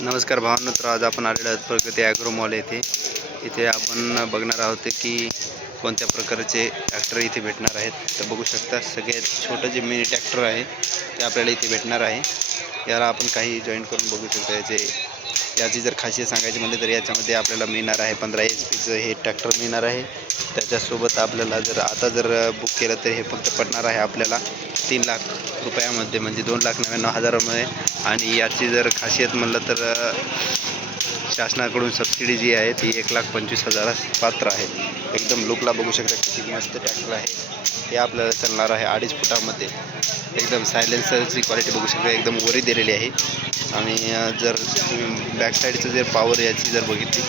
नमस्कार भावांनो, तर आज आपण आलेलो आहोत प्रगती ॲग्रो मॉल येथे. इथे आपण बघणार आहोत की कोणत्या प्रकारचे ट्रॅक्टर इथे भेटणार आहेत. तर बघू शकता सगळ्यात छोटं जे मिनी ट्रॅक्टर आहे ते आपल्याला इथे भेटणार आहे. याला आपण काही जॉईन करून बघू शकता. याची जर खासियत सांगायची म्हणजे तर याच्यामध्ये आपल्याला मिळणार आहे 15 HP हे ट्रॅक्टर मिळणार आहे. त्याच्यासोबत आपल्याला जर बुक केलं तर हे फक्त पडणार आहे आपल्याला 3 लाख रुपयामध्ये, म्हणजे 2,99,000मध्ये. आणि याची जर खासियत म्हणलं तर शासनाकडून सबसिडी जी आहे ती 1,25,000 पात्र आहे. एकदम लुकला बघू शकता किती मस्त ट्रॅक्टर आहे. हे आपल्याला चालणार आहे 2.5 फुटामध्ये. एकदम सायलेन्सरची क्वालिटी बघू शकता, एकदम वरी दिलेली आहे. आणि जर तुम्ही बॅक साईडचं जर पॉवर याची जर बघितली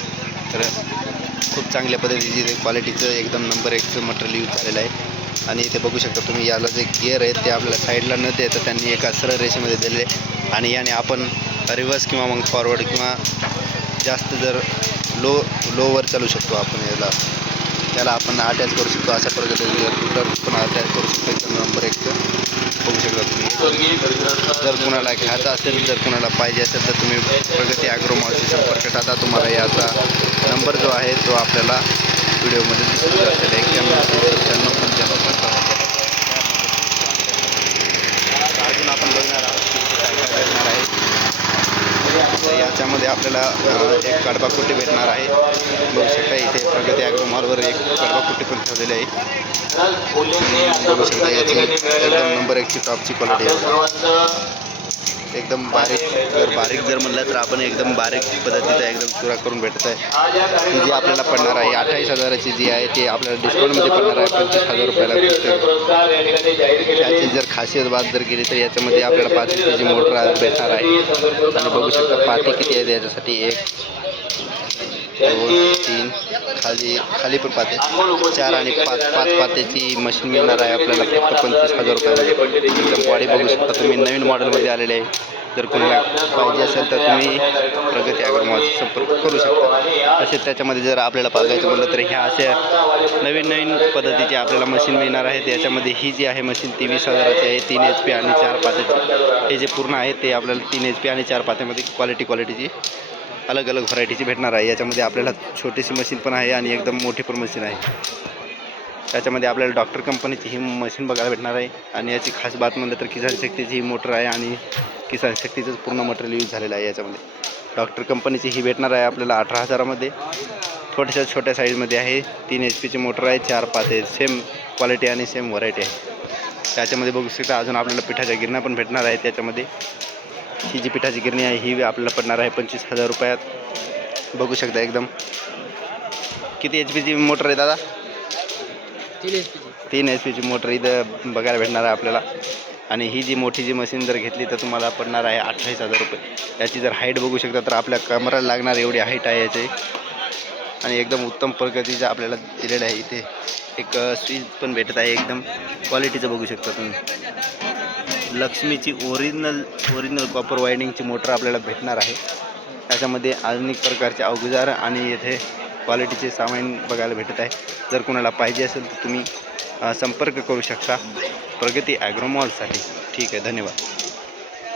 तर खूप चांगल्या पद्धतीची क्वालिटीचं एकदम नंबर 1चं मटेरियल यूज झालेलं आहे. आणि इथे बघू शकता तुम्ही, याला जे गिअर आहे ते आपल्याला साईडला न देता त्यांनी एका सरळ रेषेमध्ये दिले. आणि याने आपण रिव्हर्स किंवा मग फॉरवर्ड किंवा जास्त जर लोवर चालू शकतो आपण. त्याला आपण अटॅच करू शकतो अशा प्रकारे पण अटॅच करू शकतो. एकदम नंबर 1चं बघू शकता तुम्ही. जर कुणाला घ्यायचं असेल, जर कुणाला पाहिजे असेल तर तुम्ही प्रगती ॲग्रो मॉलशी संपर्क साधा. तुम्हाला याचा नंबर जो आहे तो आपल्याला व्हिडिओमध्ये दिसत असेल. 919795. अजून आपण बघणार आहोत की काय काय भेटणार आहे. याच्यामध्ये आपल्याला एक कडबाकुटी भेटणार आहे. बघू शकता इथे प्रगती ॲग्रो मॉलवर एक कडबाकुटी पण ठेवलेली आहे. बघू शकता याची एकदम नंबर 1ची टॉपची क्वालिटी आहे. एकदम बारीक जर म्हणलं तर आपण एकदम बारीक पद्धतीचा एकदम चुरा करून भेटत आहे. ती जी आपल्याला पडणार आहे 28,000ची जी आहे ती आपल्याला डिस्काउंटमध्ये पडणार आहे 25,000 रुपयाला. याची जर खासियत बात जर केली तर याच्यामध्ये आपल्याला 5 HP मोटर भेटणार आहे. आणि बघू शकता पाटी किती आहे याच्यासाठी. 1 2 3 खाली पण पाते 4 आणि 5 पात्याची मशीन मिळणार आहे आपल्याला फक्त 25,000 रुपयामध्ये. एकदम बॉडी बघू शकता तुम्ही, नवीन मॉडेलमध्ये आलेले आहे. जर कोणाला पाहिजे असेल तर तुम्ही प्रगती ॲग्रो मॉलशी संपर्क करू शकता. तसेच त्याच्यामध्ये जर आपल्याला बघायचं म्हणलं तर ह्या अशा नवीन पद्धतीची आपल्याला मशीन मिळणार आहे. याच्यामध्ये ही जी आहे मशीन ती 20,000ची आहे. 3 HP आणि 4 पात्याची. हे जे पूर्ण आहे ते आपल्याला 3 HP आणि 4 पात्यामध्ये क्वालिटीची अलग व्हरायटीची भेटणार आहे. याच्यामध्ये आपल्याला छोटीशी मशीन पण आहे आणि एकदम मोठी पण मशीन आहे. त्याच्यामध्ये आपल्याला डॉक्टर कंपनीची ही मशीन बघायला भेटणार आहे. आणि याची खास बात म्हणलं तर किसान शक्तीची ही मोटर आहे आणि किसान शक्तीचंच पूर्ण मटेरियल यूज झालेलं आहे. याच्यामध्ये डॉक्टर कंपनीची ही भेटणार आहे आपल्याला 18,000मध्ये. छोट्या साईजमध्ये आहे. 3 HPची मोटर आहे. 4 पाते, सेम क्वालिटी आणि सेम व्हरायटी आहे. त्याच्यामध्ये बघू शकता अजून आपल्याला पिठाच्या गिरण्या पण भेटणार आहेत. त्याच्यामध्ये ही जी पिठाची गिरणी आहे ही आपल्याला पडणार आहे 25,000 रुपयात. बघू शकता एकदम किती HPची मोटर आहे दादा? 3 HPची मोटर इथं बघायला भेटणार आहे आपल्याला. आणि ही जी मोठी जी मशीन जर घेतली तर तुम्हाला पडणार आहे 28,000 रुपये. याची जर हाईट बघू शकता तर आपल्या कमराला लागणार एवढी हाईट आहे याची. आणि एकदम उत्तम प्रगतीचं आपल्याला दिलेलं आहे. इथे एक स्विच पण भेटत आहे. एकदम क्वालिटीचं बघू शकता तुम्ही. लक्ष्मीची ओरिजिनल कॉपर वायंडिंगची मोटर आपल्याला भेटणार आहे. त्याच्यामध्ये अनेक प्रकारचे अवजार आणि येथे क्वालिटीचे सामान बघायला भेटत आहे. जर कोणाला पाहिजे असेल तर तुम्ही संपर्क करू शकता प्रगती ॲग्रो मॉलसाठी. ठीक आहे, धन्यवाद.